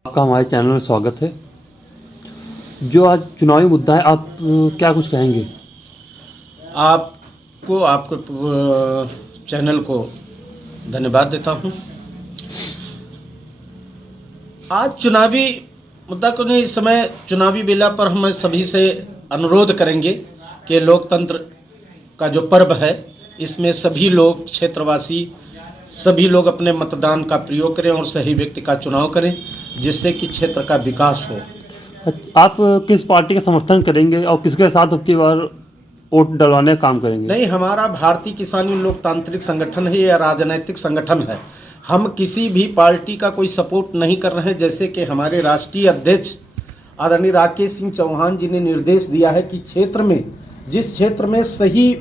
आपका हमारे चैनल में स्वागत है। जो आज चुनावी मुद्दा है, आप क्या कुछ कहेंगे? आपको चैनल को धन्यवाद देता हूं। आज चुनावी मुद्दा को नहीं, इस समय चुनावी बेला पर हम सभी से अनुरोध करेंगे कि लोकतंत्र का जो पर्व है, इसमें सभी लोग, क्षेत्रवासी सभी लोग अपने मतदान का प्रयोग करें और सही व्यक्ति का चुनाव करें, जिससे कि क्षेत्र का विकास हो। आप किस पार्टी का समर्थन करेंगे और किसके साथ अब की बार वोट डलवाने का काम करेंगे? नहीं, हमारा भारतीय किसान लोकतांत्रिक संगठन है या राजनीतिक संगठन है। हम किसी भी पार्टी का कोई सपोर्ट नहीं कर रहे हैं। जैसे कि हमारे राष्ट्रीय अध्यक्ष आदरणीय राकेश सिंह चौहान जी ने निर्देश दिया है कि क्षेत्र में, जिस क्षेत्र में सही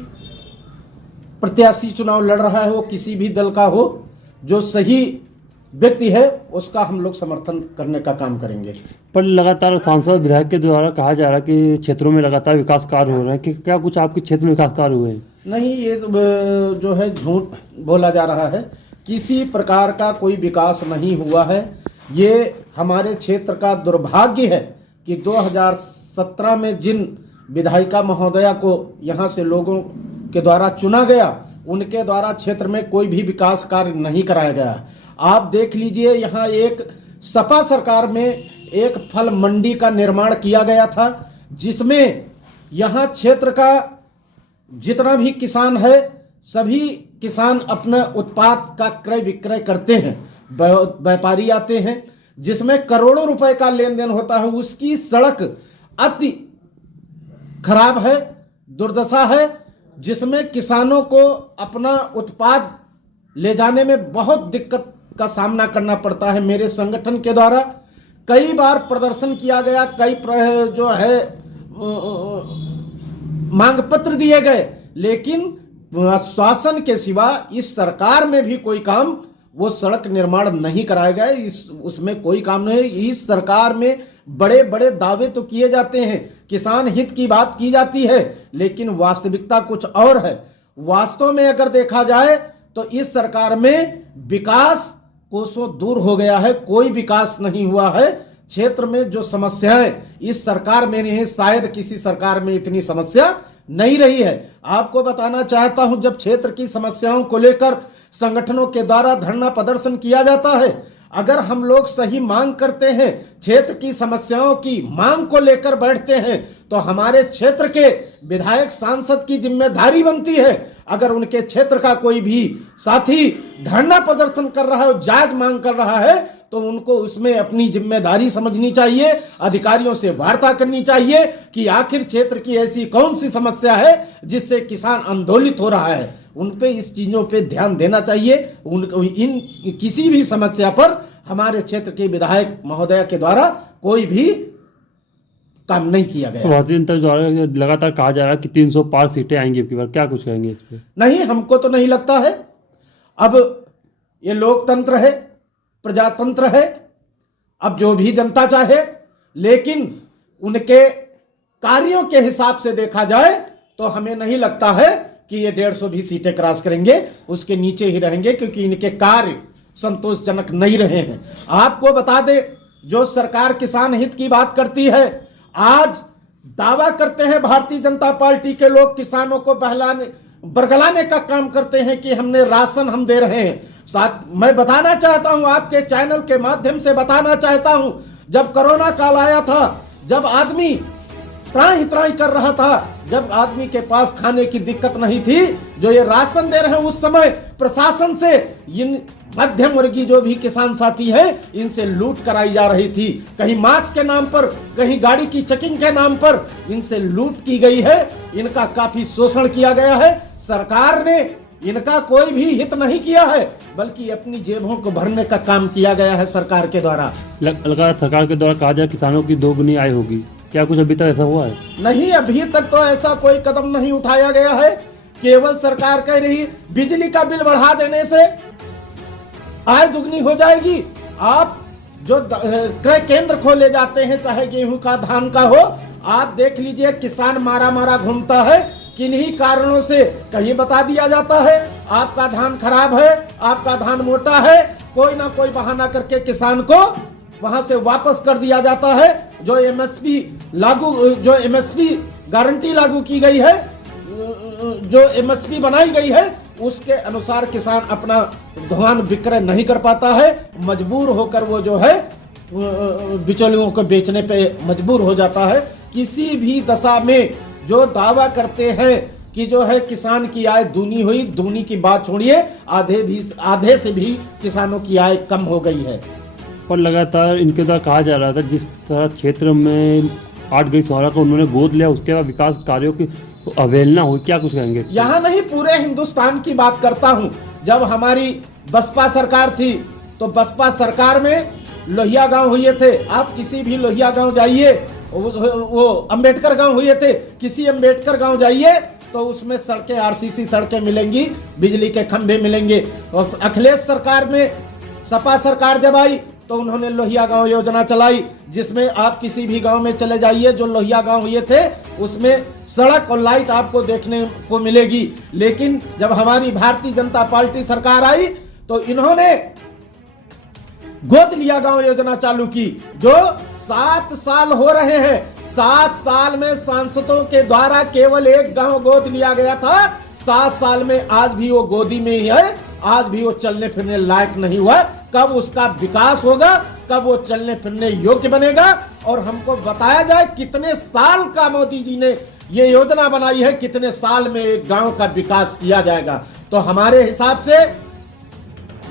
प्रत्याशी चुनाव लड़ रहा है, वो किसी भी दल का हो, जो सही व्यक्ति है उसका हम लोग समर्थन करने का काम करेंगे। पर लगातार सांसद विधायक के द्वारा कहा जा रहा है कि क्षेत्रों में लगातार विकास कार्य हो रहे हैं, कि क्या कुछ आपके क्षेत्र में विकास कार्य हुए हैं? नहीं, ये जो है झूठ बोला जा रहा है। किसी प्रकार का कोई विकास नहीं हुआ है। ये हमारे क्षेत्र का दुर्भाग्य है कि 2017 में जिन विधायिका महोदया को यहाँ से लोगों के द्वारा चुना गया, उनके द्वारा क्षेत्र में कोई भी विकास कार्य नहीं कराया गया। आप देख लीजिए, यहाँ एक सपा सरकार में एक फल मंडी का निर्माण किया गया था, जिसमें यहाँ क्षेत्र का जितना भी किसान है, सभी किसान अपना उत्पाद का क्रय विक्रय करते हैं। व्यापारी आते हैं, जिसमें करोड़ों रुपए का लेन देन होता है। उसकी सड़क अति खराब है, दुर्दशा है, जिसमें किसानों को अपना उत्पाद ले जाने में बहुत दिक्कत का सामना करना पड़ता है। मेरे संगठन के द्वारा कई बार प्रदर्शन किया गया, कई जो है मांग पत्र दिए गए, लेकिन आश्वासन के सिवा इस सरकार में भी कोई काम, वो सड़क निर्माण नहीं कराया गया। उसमें कोई काम नहीं है। इस सरकार में बड़े बड़े दावे तो किए जाते हैं, किसान हित की बात की जाती है, लेकिन वास्तविकता कुछ और है। वास्तव में अगर देखा जाए तो इस सरकार में विकास कोसों दूर हो गया है, कोई विकास नहीं हुआ है। क्षेत्र में जो समस्याएं इस सरकार में नहीं है, शायद किसी सरकार में इतनी समस्या नहीं रही है। आपको बताना चाहता हूं, जब क्षेत्र की समस्याओं को लेकर संगठनों के द्वारा धरना प्रदर्शन किया जाता है, अगर हम लोग सही मांग करते हैं, क्षेत्र की समस्याओं की मांग को लेकर बैठते हैं, तो हमारे क्षेत्र के विधायक सांसद की जिम्मेदारी बनती है, अगर उनके क्षेत्र का कोई भी साथी धरना प्रदर्शन कर रहा है, जायज मांग कर रहा है, तो उनको उसमें अपनी जिम्मेदारी समझनी चाहिए, अधिकारियों से वार्ता करनी चाहिए कि आखिर क्षेत्र की ऐसी कौन सी समस्या है जिससे किसान आंदोलित हो रहा है। उन पे इस चीजों पे ध्यान देना चाहिए। इन किसी भी समस्या पर हमारे क्षेत्र के विधायक महोदय के द्वारा कोई भी काम नहीं किया गया। भारतीय जनता द्वारा लगातार कहा जा रहा है कि 300 पार सीटें आएंगी अब की बार, क्या कुछ कहेंगे इस पे? नहीं, हमको तो नहीं लगता है। अब ये लोकतंत्र है, प्रजातंत्र है, अब जो भी जनता चाहे, लेकिन उनके कार्यों के हिसाब से देखा जाए तो हमें नहीं लगता है कि ये 150 भी सीटें क्रॉस करेंगे, उसके नीचे ही रहेंगे, क्योंकि इनके कार्य संतोषजनक नहीं रहे हैं। आपको बता दे, जो सरकार किसान हित की बात करती है, आज दावा करते हैं भारतीय जनता पार्टी के लोग, किसानों को बरगलाने का काम करते हैं कि हमने राशन हम दे रहे हैं। साथ मैं बताना चाहता हूं, आपके चैनल के माध्यम से बताना चाहता हूं, जब कोरोना काल आया था, जब आदमी त्राही त्राही कर रहा था, जब आदमी के पास खाने की दिक्कत नहीं थी, जो ये राशन दे रहे हैं, उस समय प्रशासन से इन मध्यम वर्गीय जो भी किसान साथी हैं, इनसे लूट कराई जा रही थी। कहीं मास्क के नाम पर, कहीं गाड़ी की चेकिंग के नाम पर इनसे लूट की गई है, इनका काफी शोषण किया गया है। सरकार ने इनका कोई भी हित नहीं किया है, बल्कि अपनी जेबों को भरने का काम किया गया है सरकार के द्वारा। लगातार सरकार के द्वारा कहा जाए किसानों की दोगुनी आय होगी, क्या कुछ अभी तक ऐसा हुआ है? नहीं, अभी तक तो ऐसा कोई कदम नहीं उठाया गया है। केवल सरकार कह रही बिजली का बिल बढ़ा देने से आय दुगनी हो जाएगी। आप जो क्रय केंद्र खोले जाते हैं, चाहे गेहूं का, धान का हो, आप देख लीजिए किसान मारा मारा घूमता है। किन्हीं कारणों से कहीं बता दिया जाता है आपका धान खराब है, आपका धान मोटा है, कोई ना कोई बहाना करके किसान को वहां से वापस कर दिया जाता है। जो एमएसपी गारंटी लागू की गई है, जो एमएसपी बनाई गई है, उसके अनुसार किसान अपना धान विक्रय नहीं कर पाता है, मजबूर होकर वो जो है बिचौलियों को बेचने पे मजबूर हो जाता है। किसी भी दशा में जो दावा करते हैं कि जो है किसान की आय दूनी हुई, दूनी की बात छोड़िए, आधे से भी किसानों की आय कम हो गई है। पर लगातार इनके द्वारा कहा जा रहा था जिस तरह क्षेत्र में 8 गौशाला को उन्होंने गोद लिया, उसके बाद विकास कार्यों की अवहेलना हुई, क्या कुछ कहेंगे? यहाँ नहीं, पूरे हिंदुस्तान की बात करता हूँ। जब हमारी बसपा सरकार थी तो बसपा सरकार में लोहिया गांव हुए थे। आप किसी भी लोहिया गांव जाइए, वो अंबेडकर गांव हुए थे, किसी अंबेडकर गांव जाइए तो उसमें सड़कें, आरसीसी सड़कें मिलेंगी, बिजली के खंभे मिलेंगे। और अखिलेश सरकार में, सपा सरकार जब आई तो उन्होंने लोहिया गांव योजना चलाई, जिसमें आप किसी भी गांव में चले जाइए जो लोहिया गांव हुए थे, उसमें सड़क और लाइट आपको देखने को मिलेगी। लेकिन जब हमारी भारतीय जनता पार्टी सरकार आई तो इन्होंने गोद लिया गांव योजना चालू की, जो 7 साल हो रहे हैं। 7 साल में सांसदों के द्वारा केवल एक गांव गोद लिया गया था। 7 साल में आज भी वो गोदी में ही है, आज भी वो चलने फिरने लायक नहीं हुआ। कब उसका विकास होगा, कब वो चलने फिरने योग्य बनेगा, और हमको बताया जाए कितने साल का मोदी जी ने ये योजना बनाई है, कितने साल में एक गांव का विकास किया जाएगा। तो हमारे हिसाब से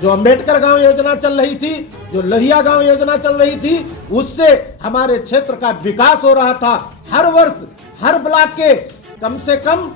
जो अंबेडकर गांव योजना चल रही थी, जो लोहिया गांव योजना चल रही थी, उससे हमारे क्षेत्र का विकास हो रहा था। हर वर्ष हर ब्लॉक के कम से कम